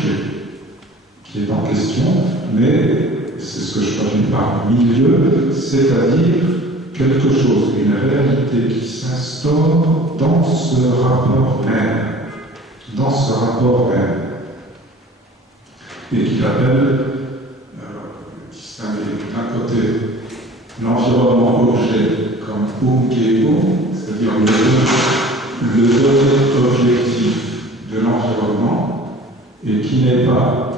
objet qui est en question, mais c'est ce que je traduis par milieu, c'est-à-dire quelque chose, une réalité qui s'instaure dans ce rapport même, et qu'il appelle, distinguer d'un côté l'environnement objet comme umgebo, c'est-à-dire le donné objectif de l'environnement, et qui n'est pas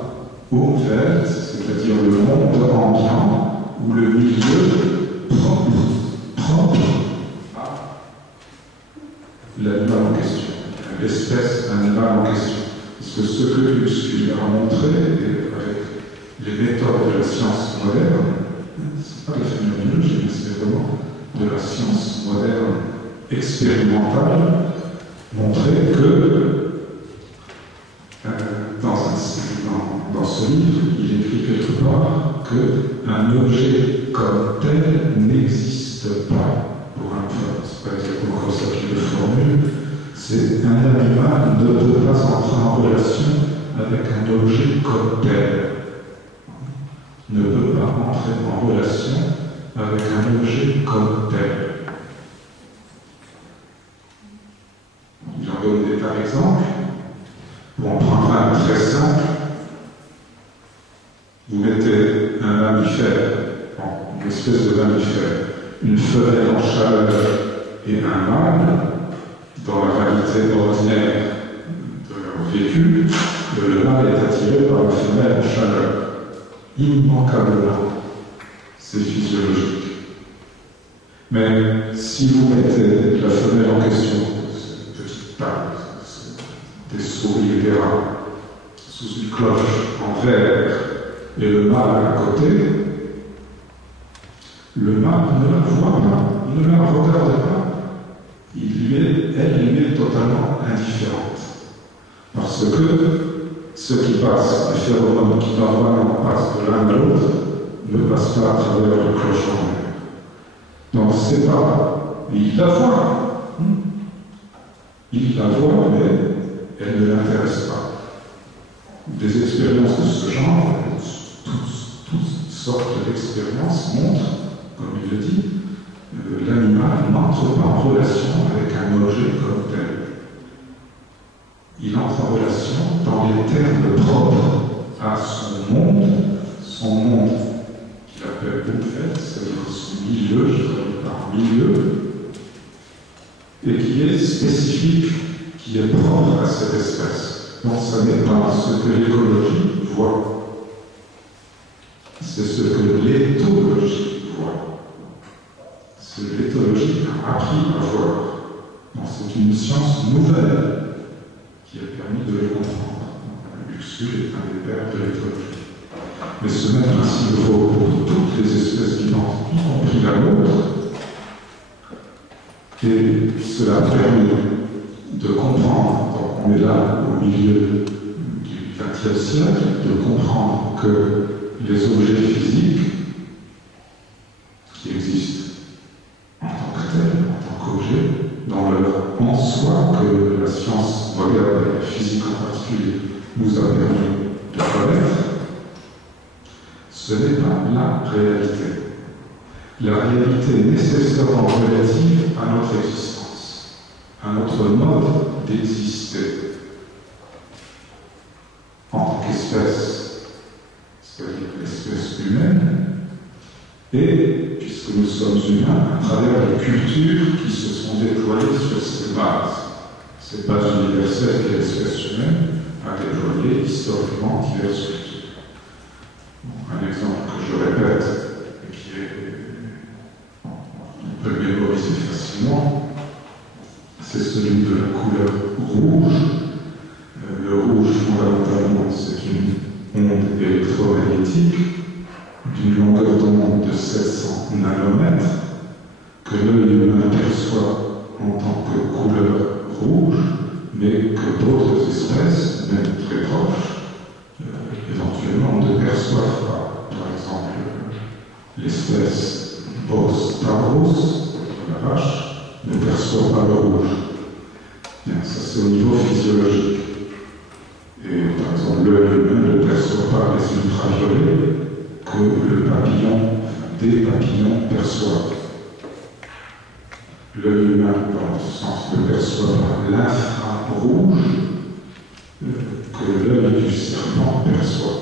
umwelt, c'est-à-dire le monde ambiant, ou le milieu propre à l'animal en question, l'espèce animale en question. Parce que ce que Luxury a montré, avec les méthodes de la science moderne, c'est pas de la phénoménologie, mais c'est vraiment de la science moderne expérimentale, montrer que dans ce livre, il écrit quelque part qu'un objet comme tel n'existe pas pour un peuple. C'est pas exactement comme ça qu'il le formule. C'est un animal ne peut pas entrer en relation avec un objet comme tel. Ne peut pas entrer en relation avec un objet comme tel. J'en donne des tas d'exemples. Pour en prendre un très simple, vous mettez un mammifère, une espèce de mammifère, une femelle en chaleur et un mâle, dans la réalité ordinaire de leur vécu, le mâle est attiré par la femelle en chaleur. Immanquablement, c'est physiologique. Mais si vous mettez la femelle en question, cette petite table, des souris et des rats, sous une cloche en verre, et le mâle à côté, le mâle ne la voit pas, ne la regarde pas. Elle lui est totalement indifférente. Parce que ce qui passe, les phéromones qui normalement passent de l'un à l'autre, ne passent pas à travers le cloche en verre. Donc c'est pas. Il la voit. Il la voit, mais elle ne l'intéresse pas. Des expériences de ce genre, toutes sortes d'expériences montrent, comme il le dit, l'animal n'entre pas en relation avec un objet comme tel. Il entre en relation dans les termes propres à son monde qu'il appelle umfeld, c'est-à-dire son milieu, je traduis par milieu, et qui est spécifique, qui est propre à cette espèce. Donc ça n'est pas ce que l'écologie voit, c'est ce que l'éthologie voit. C'est l'éthologie a appris à voir. Donc c'est une science nouvelle qui a permis de le comprendre. Luxury est un des pères de l'éthologie. Mais ce même principe vaut pour toutes les espèces vivantes, y compris la nôtre. Et cela permet de comprendre, donc on est là au milieu du XXe siècle, de comprendre que les objets physiques qui existent en tant que tels, en tant qu'objets, dans leur en soi que la science moderne et la physique en particulier nous a permis de connaître, ce n'est pas la réalité. La réalité est nécessairement relative à notre existence, à notre mode d'exister en tant qu'espèce, c'est-à-dire l'espèce humaine, et puisque nous sommes humains, à travers les cultures qui se sont déployées sur ces bases universelles que l'espèce humaine a déployées historiquement diverses cultures. Bon, un exemple que je répète et qui est on peut le mémoriser facilement, c'est celui de la couleur rouge. Le rouge, fondamentalement, c'est une onde électromagnétique d'une longueur d'onde de 700 nanomètres que l'œil humain perçoit en tant que couleur rouge, mais que d'autres espèces, même très proches, éventuellement ne perçoivent pas. Par exemple, l'espèce Bos taurus, la vache, ne perçoit pas le rouge. Bien, ça c'est au niveau physiologique. Et par exemple, l'œil ultraviolets que le papillon, des papillons perçoivent. L'œil humain, dans ce sens, ne perçoit pas l'infrarouge que l'œil du serpent perçoit.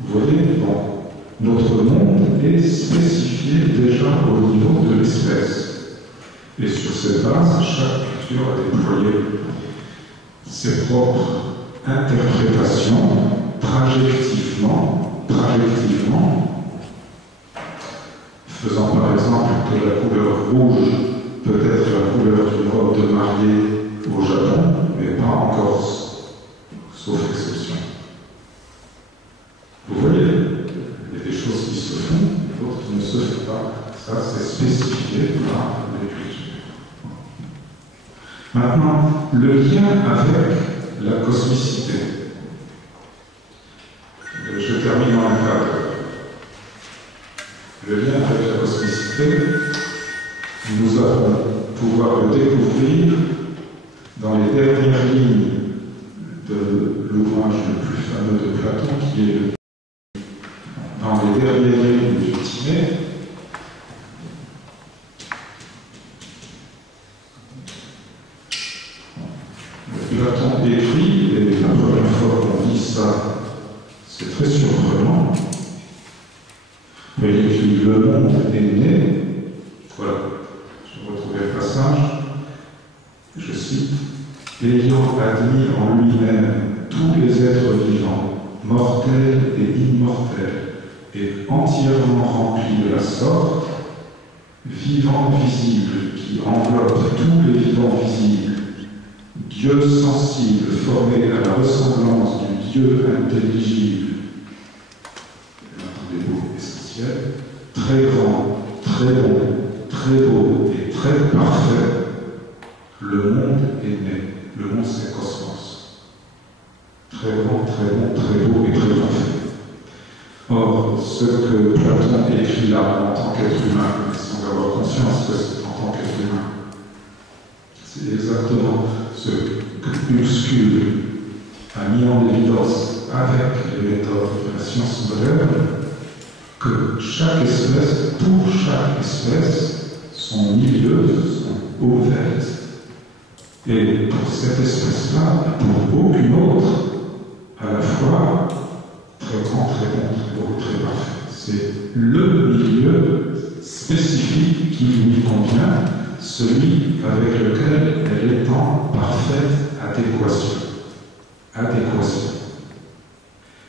Vous voyez, bon, notre monde est spécifié déjà au niveau de l'espèce. Et sur cette base, chaque culture a déployé ses propres interprétations trajectivement, faisant par exemple que la couleur rouge peut être la couleur d'une robe de mariée au Japon, mais pas en Corse, sauf exception. Vous voyez, il y a des choses qui se font, d'autres qui ne se font pas. Ça, c'est spécifié par les cultures. Maintenant, le lien avec la cosmicité. Je termine en un cadre. Le lien avec la cosmicité, nous allons pouvoir le découvrir dans les dernières lignes de l'ouvrage le plus fameux de Platon, qui est dans les dernières lignes du Timée. Platon écrit, et la première fois qu'on lit ça, c'est très surprenant, mais il écrit « Le monde est né », voilà, je retrouve le passage, je cite, « ayant admis en lui-même tous les êtres vivants, mortels et immortels, et entièrement remplis de la sorte, vivant visible qui enveloppe tous les vivants visibles, Dieu sensible, formé à la ressemblance du Dieu intelligible, des mots essentiels, très grand, très bon, très beau et très parfait, le monde est né. Le monde, c'est cosmos. Très grand, très bon, très beau et très parfait. Or, ce que Platon écrit là en tant qu'être humain, sans avoir conscience que c'est en tant qu'être humain, c'est exactement ce que Urscule a mis en évidence avec les méthodes de la science moderne, que chaque espèce, pour chaque espèce, son milieu, son ouverte. Et pour cette espèce-là, pour aucune autre, à la fois très grand, très bon, très beau, très parfait. C'est le milieu spécifique qui lui convient, celui avec lequel elle est en parfaite adéquation.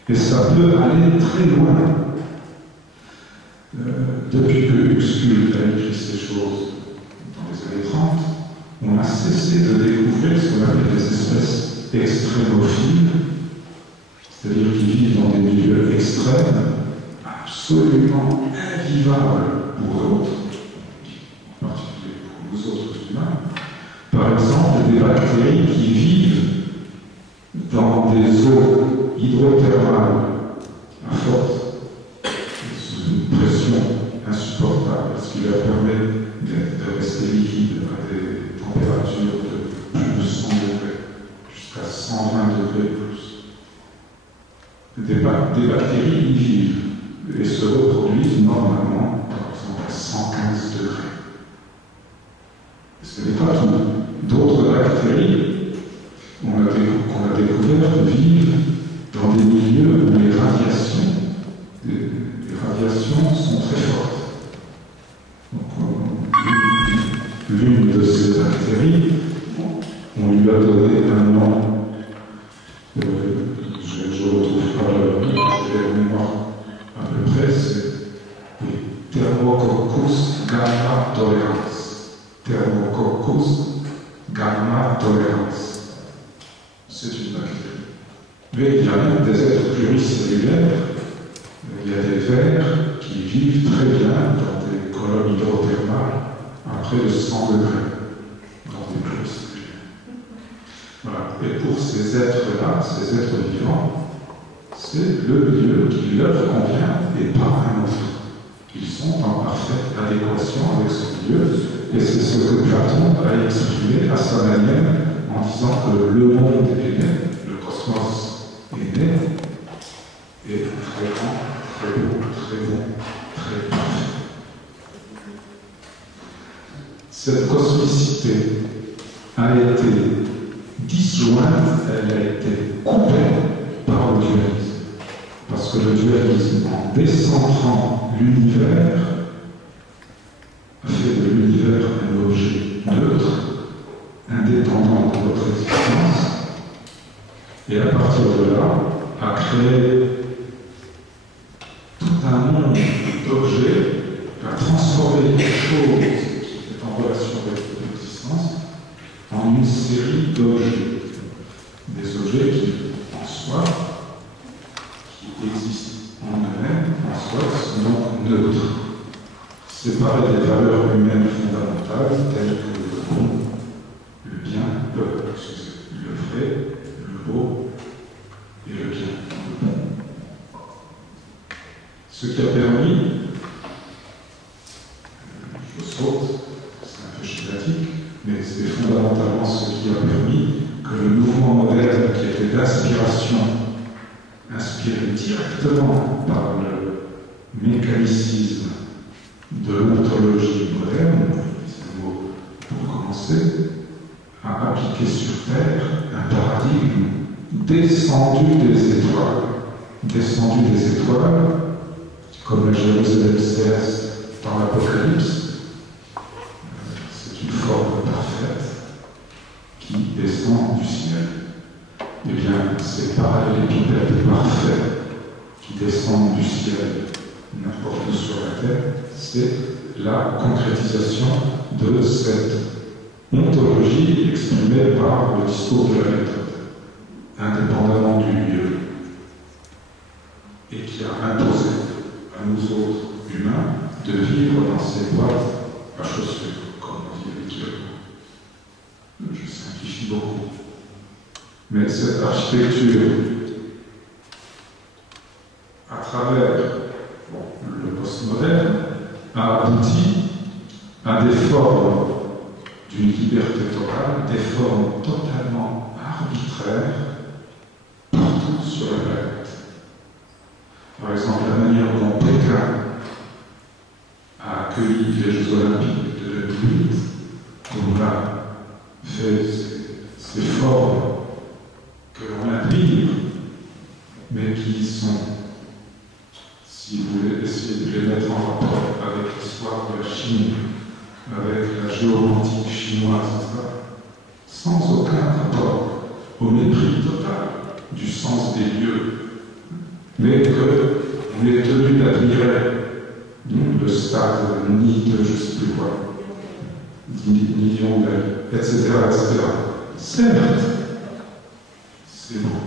Et ça peut aller très loin. Depuis que Urscule a écrit ces choses dans les années 30, on a cessé de découvrir ce qu'on appelle des espèces extrémophiles, c'est-à-dire qui vivent dans des milieux extrêmes, absolument invivables pour d'autres, en particulier pour nous autres humains. Par exemple, des bactéries qui vivent dans des eaux hydrothermales à forte, sous une pression insupportable, ce qui leur permet de rester liquides à des températures de plus de 100 degrés, jusqu'à 120 degrés plus. Des bactéries y vivent et se reproduisent normalement, par exemple, à 115 degrés. Ce n'est pas tout. D'autres bactéries qu'on a découvert vivent dans des milieux où les radiations sont très fortes. Donc, l'une de ces bactéries, on lui a donné un nom. Je ne retrouve pas la mémoire à peu près, c'est Thermococcus gamma tolerans. Thermococcus gamma tolerans. C'est une bactérie. Mais il y a même des êtres pluricellulaires. Il y a des vers qui vivent très bien dans des colonnes hydrothermales à près de 100 degrés, dans des pluricellulaires. Voilà. Et pour ces êtres-là, ces êtres vivants, c'est le milieu qui leur convient et pas un autre. Ils sont en parfaite adéquation avec ce milieu, et c'est ce que Platon a exprimé à sa manière en disant que le monde est né, le cosmos est né, et très grand. elle a été coupée par le dualisme. Parce que le dualisme, en décentrant l'univers, a fait de l'univers un objet neutre, indépendant de notre existence, et à partir de là, a créé tout un monde d'objets, a transformé les choses qui étaient en relation avec l'existence en une série d'objets. Des objets qui, en soi, qui existent en eux-mêmes, en soi, sont neutres, séparés des valeurs humaines fondamentales telles que le bon, le bien, le vrai, le beau et le bien, le bon. Ce qui a permis, je saute, c'est un peu schématique, mais c'est fondamentalement ce qui a permis que le mouvement moderne, qui était d'inspiration, inspiré directement par le mécanicisme de l'ontologie moderne, c'est un mot pour commencer, a appliqué sur Terre un paradigme descendu des étoiles, comme la Jérusalem céleste dans l'Apocalypse. C'est une forme parfaite qui descend du ciel. Eh bien, ces parallélépipèdes parfaits qui descendent du ciel n'importe où sur la terre, c'est la concrétisation de cette ontologie exprimée par le discours de la méthode, indépendamment du lieu, et qui a imposé à nous autres humains de vivre dans ces boîtes à chaussures, comme on dit habituellement. Je simplifie beaucoup. Mais cette architecture, à travers le postmoderne, a abouti à des formes d'une liberté totale, des formes totalement arbitraires partout sur la planète. Par exemple, la manière dont Pékin a accueilli les Jeux Olympiques de 2008, où on a fait ces formes que l'on admire, mais qui sont, si vous voulez essayer de les mettre en rapport avec l'histoire de la Chine, avec la géomantique chinoise, etc., sans aucun rapport au mépris total du sens des lieux, mais qu'on est tenu d'admirer le stade ni de je ne sais plus quoi, ni Yongbel, etc., etc. Certes, c'est beau.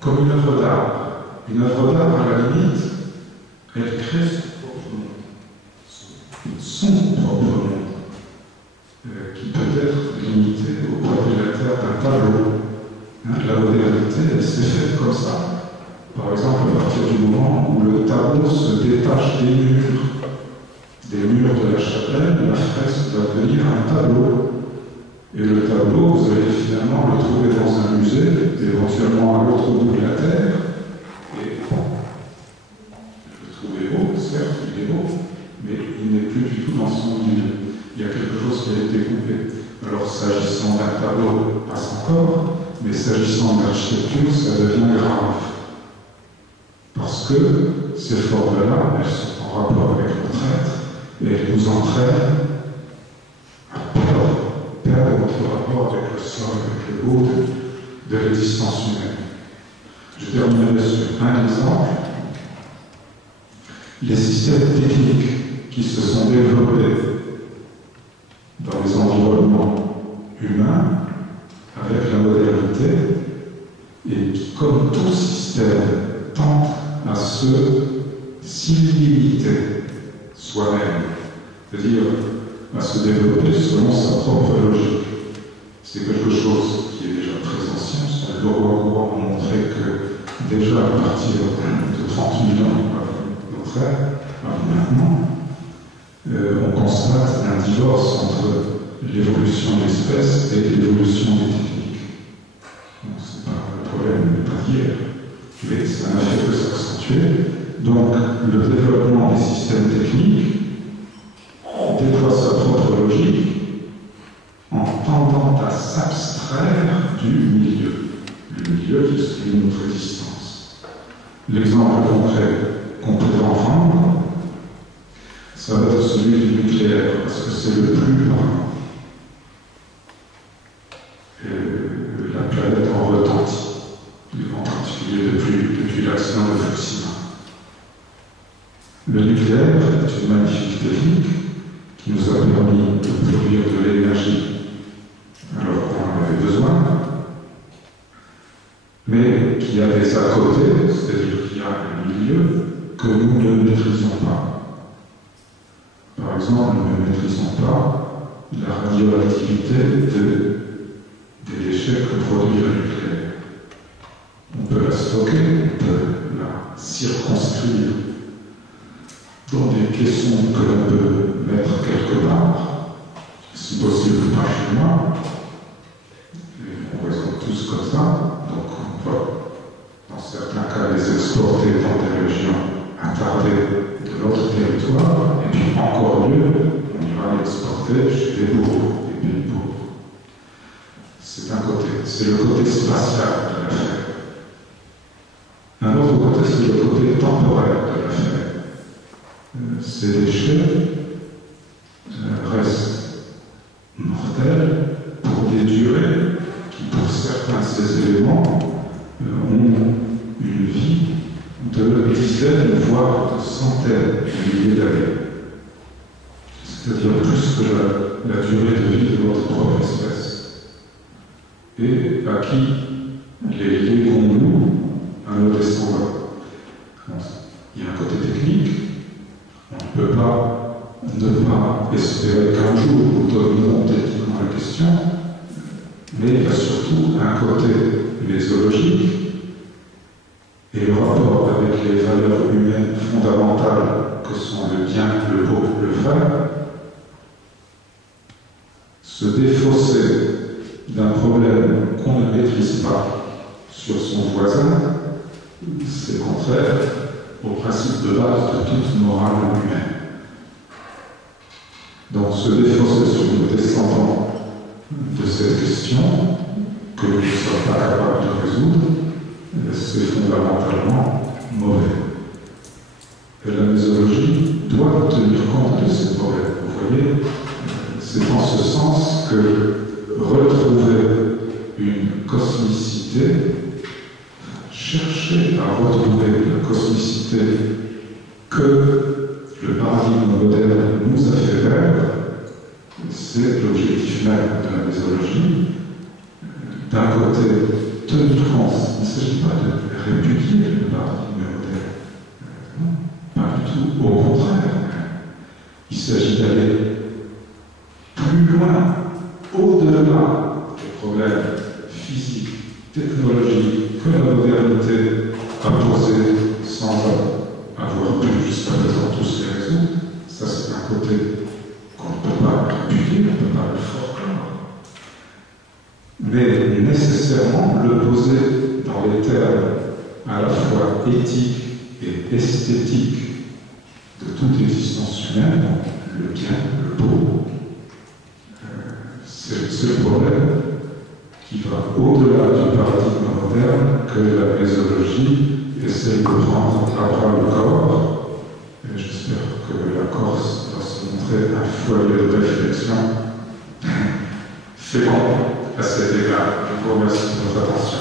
Comme une œuvre d'art. Une œuvre d'art, à la limite, elle crée son propre monde, qui peut être limité au quadrilatère d'un tableau. La modernité, elle s'est faite comme ça. Par exemple, à partir du moment où le tableau se détache des murs de la chapelle, la fresque va devenir un tableau. Et le tableau, vous allez finalement le trouver dans un musée, éventuellement à l'autre bout de la terre. Et le trouver beau, certes, il est beau, mais il n'est plus du tout dans son milieu. Il y a quelque chose qui a été coupé. Alors, s'agissant d'un tableau, pas encore, mais s'agissant d'architecture, ça devient grave. Parce que ces formes-là, elles sont en rapport avec notre être, et elles nous entraînent à perdre notre rapport avec le sol, avec le beau de l'existence humaine. Je terminerai sur un exemple. Les systèmes techniques qui se sont développés dans les environnements humains avec la modernité et qui, comme tout système, tentent à se s'illimiter soi-même, c'est-à-dire à se développer selon sa propre logique. C'est quelque chose qui est déjà très ancien. Le Leroy a montré que déjà à partir de 30 000 ans après notre ère, maintenant, on constate un divorce entre l'évolution de l'espèce et l'évolution des techniques. Donc c'est pas le problème n'est pas d'hier, mais ça n'a fait que s'accentuer. Donc le développement des systèmes techniques déploie sa propre logique en tendant à s'abstraire du milieu. milieu qui exprime notre existence. L'exemple concret qu'on peut en prendre, ça va être celui du nucléaire, parce que c'est le plus parlant. Et la planète en retentit, en particulier depuis l'accident de Fukushima. Le nucléaire est une magnifique technique qui nous a permis de produire de l'énergie alors qu'on en avait besoin, mais qui a des à côté, c'est-à-dire qu'il y a un milieu que nous ne maîtrisons pas. Par exemple, nous ne maîtrisons pas la radioactivité des déchets que produit le nucléaire. On peut la stocker, on peut la circonscrire dans des caissons que l'on peut mettre quelque part, si possible pas chez moi. Et on raisonne tous comme ça, donc on va, dans certains cas, les exporter dans des régions interdées de l'autre territoire, et puis encore mieux, on ira l'exporter chez les pauvres, les pays pauvres. C'est un côté, c'est le côté spatial de l'affaire. Un autre côté, c'est le côté temporel de l'affaire. Ces déchets restent mortels pour des durées qui, pour certains de ces éléments, ont une vie de dizaines, voire de centaines de milliers d'années. C'est-à-dire plus que la durée de vie de notre propre espèce. Et à qui les léguons-nous à nos descendants. Il y a un côté technique. On ne peut pas ne pas espérer qu'un jour nous donnerons techniquement la question, mais il y a surtout un côté mésologique et le rapport avec les valeurs humaines fondamentales que sont le bien, le beau, le vrai, se défausser d'un problème qu'on ne maîtrise pas sur son voisin, c'est contraire au principe de base de toute morale humaine. Donc se défausser sur nos descendants de cette question, que nous ne sommes pas capables de résoudre, c'est fondamentalement mauvais. Et la mésologie doit tenir compte de ces problèmes. Vous voyez, c'est en ce sens que retrouver une cosmicité, chercher à retrouver la cosmicité que le paradigme moderne nous a fait vers, c'est l'objectif même de la mésologie. D'un côté, tenir compte, il ne s'agit pas de répudier le paradigme moderne, non, pas du tout, au contraire. Il s'agit d'aller plus loin, au-delà des problèmes physiques, technologiques, que la modernité a posé sans avoir pu jusqu'à présent tous les résoudre. Ça, c'est un côté qu'on ne peut pas répudier, on ne peut pas le forclore. Mais nécessairement le poser dans les termes à la fois éthiques et esthétiques de toute existence humaine, le bien, le beau, c'est ce problème qui va au-delà du paradigme moderne que la mésologie essaie de prendre à bras le corps. Et j'espère que la Corse va se montrer un foyer de réflexion fécond à cet égard. Je vous remercie de votre attention.